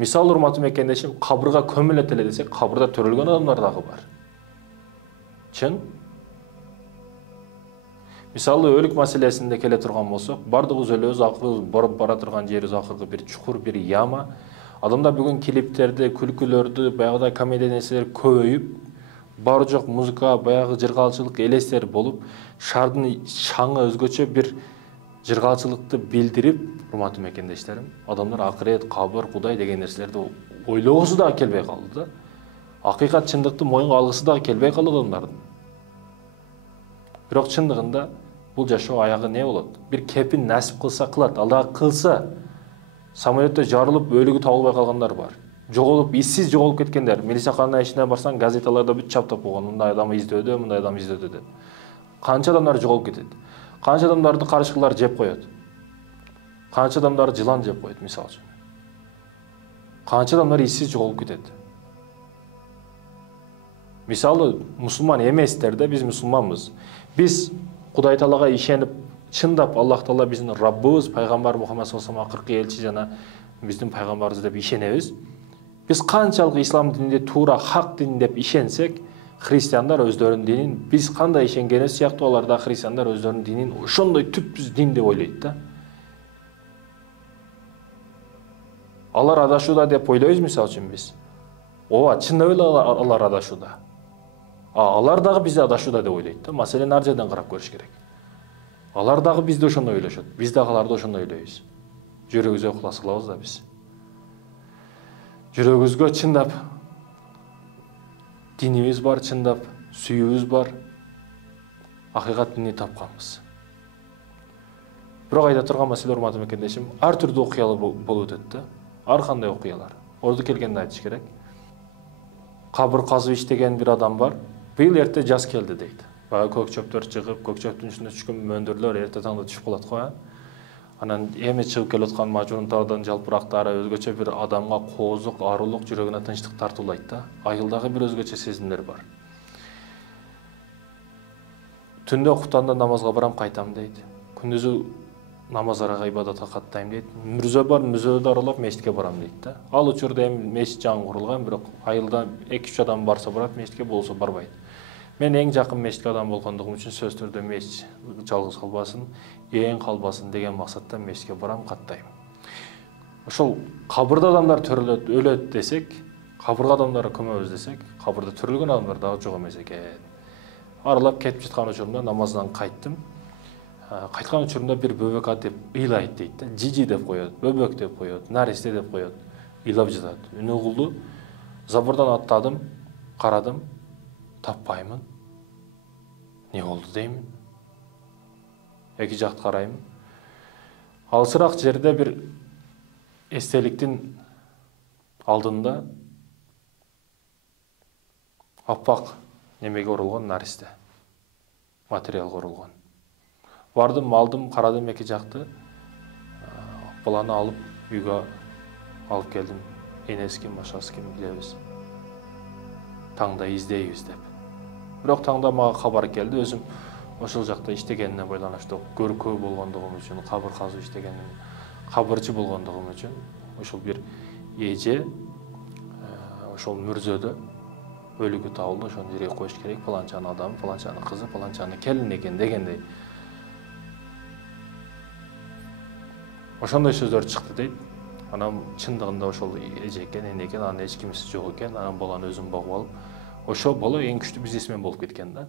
Мисалы, урматтуу мекендешим, кабырга көмүлөт эле десек, кабырда төрөлгөн адамдар дагы бар. Чын? Мисалы, өлүк маселесинде келе турган болсок, бардыгыбыз өлөбүз, акырыбыз барып бара турган жерибиз акыркы бир чукур, бир яма. Адамдар бүгүн клиптерди, күлкүлөрдү, баягыдай комедия нерселер көбөйүп, бары жок музыка, баягы жыргалчылык элестер болуп, шаардын шаңы өзгөчө бир жыргалчылыкты билдирип, урматтуу мекендештерим, адамдар акырет, кабыр, Кудай деген нерселерди ойлогусу дагы келбей калды да. Акыйкат, чындыкты моюнга алгысы дагы келбей калды адамдардын. Бирок чындыгында бул жашоо аягы не болот? Бир кепин насип кылса кылат, ал дагы кылса. Самолетте жарылып өлүгү табылбай калгандар бар. Жоголуп, иссиз жоголуп кеткендер. Милиция ишине барсаң, газеталарда бүт чаптап койгон, мындай адам издөөдө, мындай адам издөөдө деп. Канча адамдар жоголуп кетет? Канча адамдарды карышкылар жеп коет? Канча адамдарды жылан жеп коет, мисалы үчүн? Канча адамдар иссиз жоголуп кетет? Мисалы, мусулман эместер да, биз мусулманбыз. Биз Кудай Таалага ишенип, чындап Аллах Таала биздин Раббыбыз, пайгамбар Мухаммад саллаллаху алейхи акыркы элчи жана биздин пайгамбарыбыз деп ишенебиз. Биз канчалык ислам дининде туура, хак дин деп ишенсек, христиандар өздөрүнүн динин, биз кандай ишенгенибиз сыяктуу алар да христиандар өздөрүнүн динин ошондой түпсүз дин деп ойлойт да. Алар адашууда деп ойлойбуз, мисалы үчүн биз. Ооба, чындап эле алар адашууда. Алар дагы бизди адашууда деп ойлойт да. Маселени ар жерден карап көрүш керек. Алар дагы бизди ошондой ойлошот. Биз дагы аларды ошондой ойлойбуз. Жүрөгүбүзгө кулас кылабыз да биз. Жүрөгүбүзгө чындап динибиз бар, чындап сүйүүбүз бар. Акыйкат динди тапканбыз. Бирок айта турган маселе, урматтуу мекендешим, ар түрдүү окуялар болуп өтөт да. Ар кандай окуялар. Орду келгенде айтыш керек. Кабыр казып иштеген бир адам бар. Быйыл эрте жаз келди дейт. Баягы көк чөптөр чыгып, көк чөптүн үстүнө түшкөн мөндүрлөр эрте таңда түшүп калат го. Анан эми чыгып келе аткан мажуунтардан жалпырактары өзгөчө бир адамга коозук, арулук, жүрөгүнө тынчтык тартуулайт да. Айылдагы бир өзгөчө сезимдер бар. Түндө кутанда намазга барам, кайтам дейт. Күндүзү намаздарга, ибадатка каттайм дейт. Мүрзө бар, мүрзөдү аралап мешитке барам дейт да. Ал учурда эми мешит жаңы курулган, бирок айылда 2-3 адам барса барат, мешитке, болсо барбайт. Мен эң жакын мешитке адам болгондугум үчүн сөз түрдө мешит жалгыз калбасын, эң калбасын деген максатта мешитке барам, каттайм. Ошол кабырда адамдар төрөлөт, өлөт десек, кабырга адамдары көмөбүз десек, кабырда төрөлгөн адамдар дагы жок эмес экен. Аралап кетип жаткан учурумда намаздан кайттым. Кайткан учурумда бир бөбөк ат деп ыйлайт дейт да. Жижи деп коет, бөбөк деп коет, наристе деп коет. Ыйлап жатат. Үнү угулду. Забордон аттадым, карадым, таппаймын. Не болду деймин. Эки жакты карайм. Алысыраак жерде бир эстеликтин алдында аппак немеге урулган наристе. Материалга урулган. Бардым, алдым, карадым эки жакты. Баланы алып үйгө алып келдим. Энеси ким, башкасы ким билебиз. Таңда издейбиз деп. Бирок таңда мага кабар келди, өзүм ошол жакта иштегенине байланыштуу көркөө болгондугум үчүн, кабыр казып иштегеним, кабырчы болгондугум үчүн ошол бир эже ошол мүрзөдө өлүгү табылды, ошону жерге коюш керек, паланчанын адамы, паланчанын кызы, паланчанын келини экен дегендей. Ошондой сөздөр чыкты дейт. Анан чындыгында ошол эже экен, эне экен, анын эч кимиси жок экен. Анан баланы өзүм багып алып, ошол бала эң күчтүү бизнесмен болуп кеткен да.